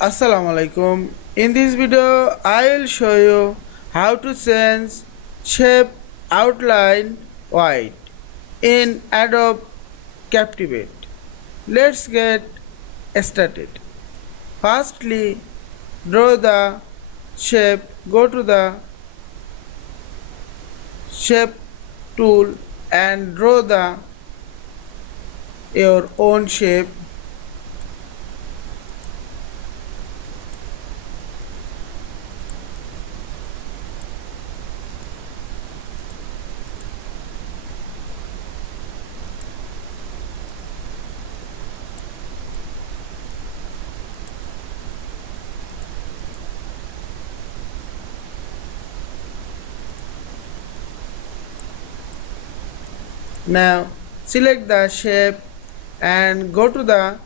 Assalamu Walaikum. In this video, I will show you how to change shape outline white in Adobe Captivate. Let's get started. Firstly, draw the shape. Go to the shape tool and draw your own shape. Now select the shape and go to the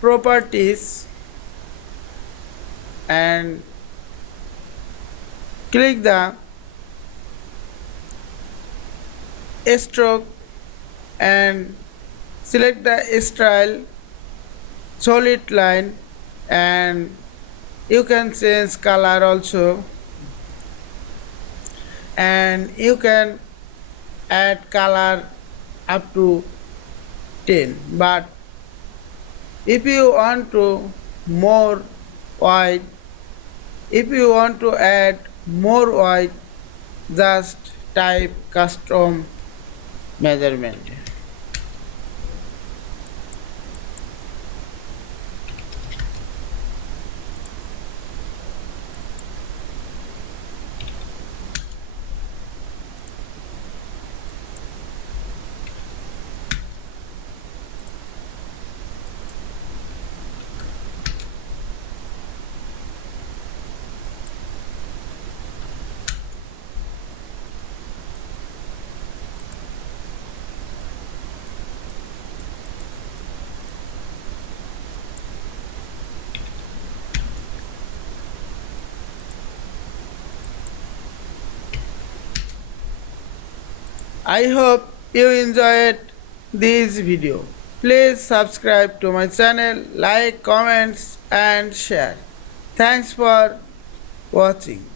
properties and click the stroke and select the style solid line, and you can change color also, and you can add color up to 10, but if you want to more white, if you want to add more white, just type custom measurement. I hope you enjoyed this video. Please subscribe to my channel, like, comments and share. Thanks for watching.